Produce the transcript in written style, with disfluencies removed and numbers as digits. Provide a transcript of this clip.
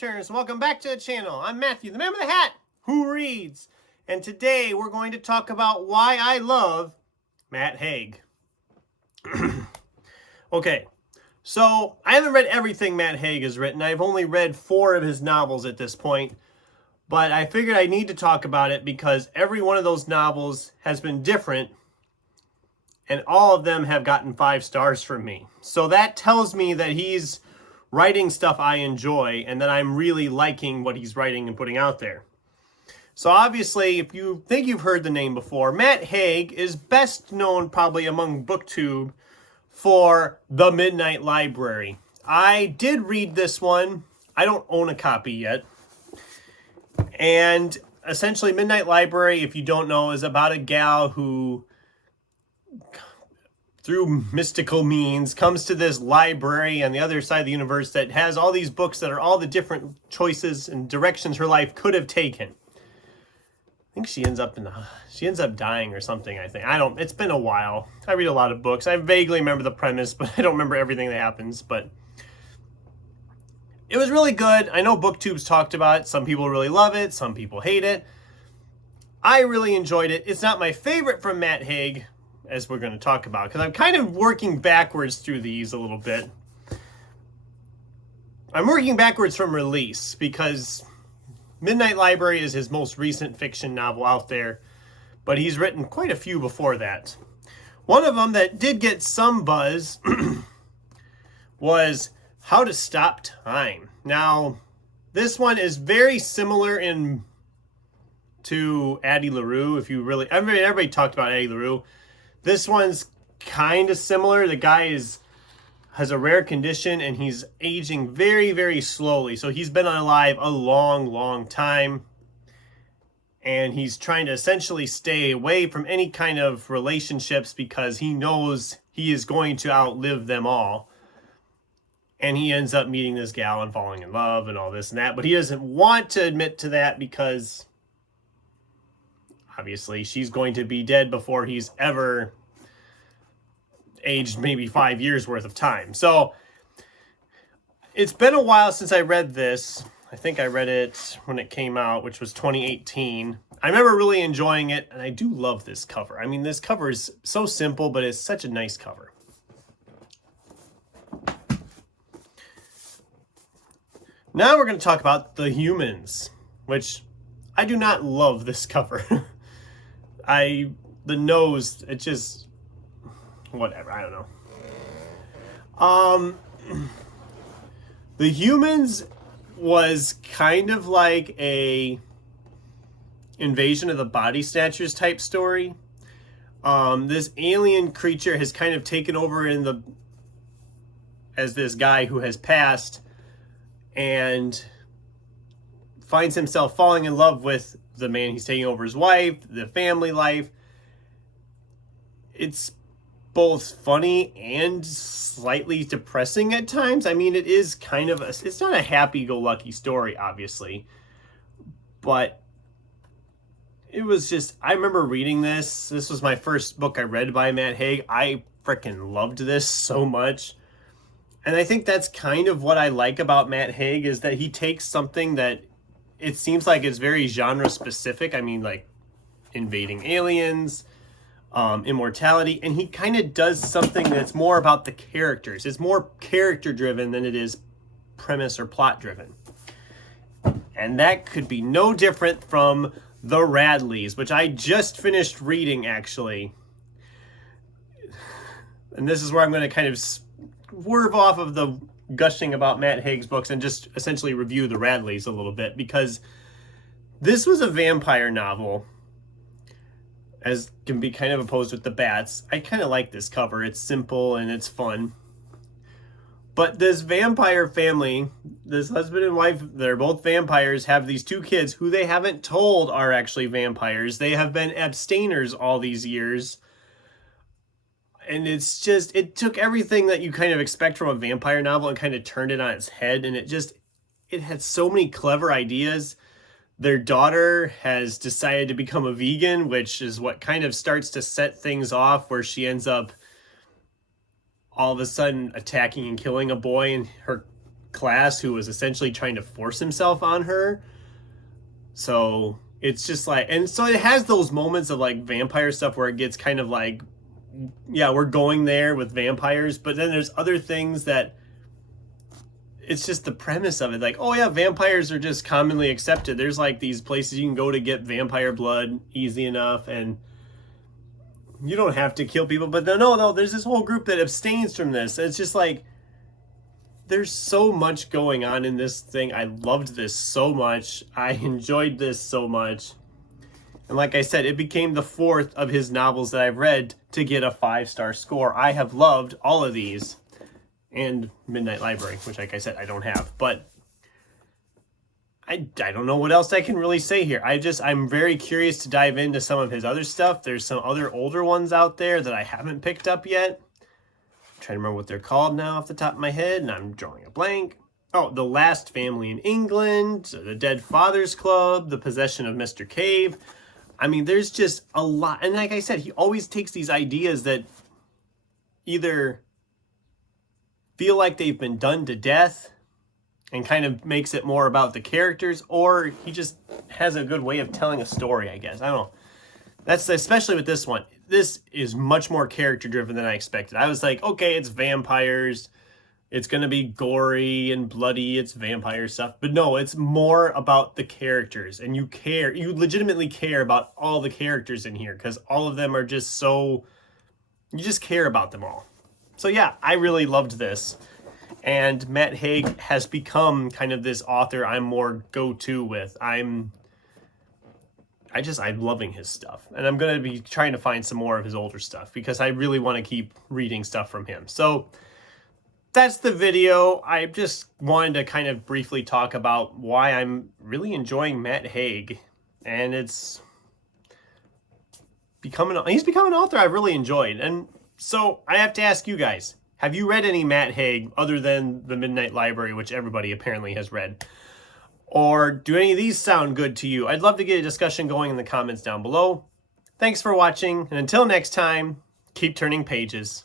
page-turners. Welcome back to the channel. I'm Matthew, the man with the hat who reads. And today we're going to talk about why I love Matt Haig. Okay, so I haven't read everything Matt Haig has written. I've only read 4 of his novels at this point. But I figured I need to talk about it because every one of those novels has been different. And all of them have gotten 5 stars from me. So that tells me that he's writing stuff I enjoy and that I'm really liking what he's writing and putting out there. So obviously, if you think you've heard the name before, Matt Haig is best known probably among BookTube for The Midnight Library. I did read this one. I don't own a copy yet. And essentially, Midnight Library, if you don't know, is about a gal who, through mystical means, comes to this library on the other side of the universe that has all these books that are all the different choices and directions her life could have taken. I think she ends up dying or something, I think. It's been a while. I read a lot of books. I vaguely remember the premise, but I don't remember everything that happens. But it was really good. I know BookTube's talked about it. Some people really love it. Some people hate it. I really enjoyed it. It's not my favorite from Matt Haig, as we're going to talk about, because I'm kind of working backwards through these a little bit. I'm working backwards from release because Midnight Library is his most recent fiction novel out there, but he's written quite a few before that. One of them that did get some buzz was How to Stop Time. Now, this one is very similar to Addie LaRue. Everybody talked about Addie LaRue. This one's kind of similar. The guy has a rare condition and he's aging very, very slowly. So he's been alive a long, long time. And he's trying to essentially stay away from any kind of relationships because he knows he is going to outlive them all. And he ends up meeting this gal and falling in love and all this and that. But he doesn't want to admit to that because obviously, she's going to be dead before he's ever aged maybe 5 years worth of time. So it's been a while since I read this. I think I read it when it came out, which was 2018. I remember really enjoying it, and I do love this cover. I mean, this cover is so simple, but it's such a nice cover. Now we're going to talk about The Humans, which I do not love this cover. The nose, it just, whatever, I don't know. The Humans was kind of like a Invasion of the Body Snatchers type story. This alien creature has kind of taken over as this guy who has passed and finds himself falling in love with the man he's taking over his wife, the family life. It's both funny and slightly depressing at times. I mean, it is kind of it's not a happy-go-lucky story, obviously, but it was just, I remember reading this. This was my first book I read by Matt Haig. I freaking loved this so much. And I think that's kind of what I like about Matt Haig, is that he takes something that it seems like it's very genre specific. I mean, like invading aliens, immortality, and he kind of does something that's more about the characters. It's more character driven than it is premise or plot driven. And that could be no different from The Radleys, which I just finished reading, actually. And this is where I'm going to kind of swerve off of the gushing about Matt Haig's books and just essentially review The Radleys a little bit, because this was a vampire novel, as can be kind of opposed with the bats. I kind of like this cover. It's simple and it's fun. But this vampire family, this husband and wife, they're both vampires, have these 2 kids who they haven't told are actually vampires. They have been abstainers all these years. And it's just, it took everything that you kind of expect from a vampire novel and kind of turned it on its head. And it had so many clever ideas. Their daughter has decided to become a vegan, which is what kind of starts to set things off, where she ends up all of a sudden attacking and killing a boy, and her class who was essentially trying to force himself on her. So it's just like, and so it has those moments of like vampire stuff where it gets kind of like, yeah, we're going there with vampires, but then there's other things that it's just the premise of it. Like, oh yeah, vampires are just commonly accepted. There's like these places you can go to get vampire blood easy enough, and you don't have to kill people. But no, there's this whole group that abstains from this. It's just like, there's so much going on in this thing. I loved this so much. I enjoyed this so much. And like I said, it became the 4th of his novels that I've read to get a 5-star score. I have loved all of these. And Midnight Library, which like I said, I don't have. But I don't know what else I can really say here. I'm very curious to dive into some of his other stuff. There's some other older ones out there that I haven't picked up yet. Trying to remember what they're called now off the top of my head, and I'm drawing a blank. Oh, The Last Family in England, The Dead Fathers Club, The Possession of Mr. Cave. I mean, there's just a lot. And like I said, he always takes these ideas that either feel like they've been done to death and kind of makes it more about the characters, or he just has a good way of telling a story, I guess. I don't know. That's especially with this one. This is much more character driven than I expected. I was like, okay, it's vampires. It's going to be gory and bloody. It's vampire stuff. But no, it's more about the characters. And you legitimately care about all the characters in here because all of them are just so, you just care about them all. So yeah, I really loved this. And Matt Haig has become kind of this author I'm more go-to with. I'm loving his stuff. And I'm going to be trying to find some more of his older stuff because I really want to keep reading stuff from him. So that's the video. I just wanted to kind of briefly talk about why I'm really enjoying Matt Haig. And he's become an author I've really enjoyed. And so I have to ask you guys, have you read any Matt Haig other than The Midnight Library, which everybody apparently has read? Or do any of these sound good to you? I'd love to get a discussion going in the comments down below. Thanks for watching, and until next time, keep turning pages.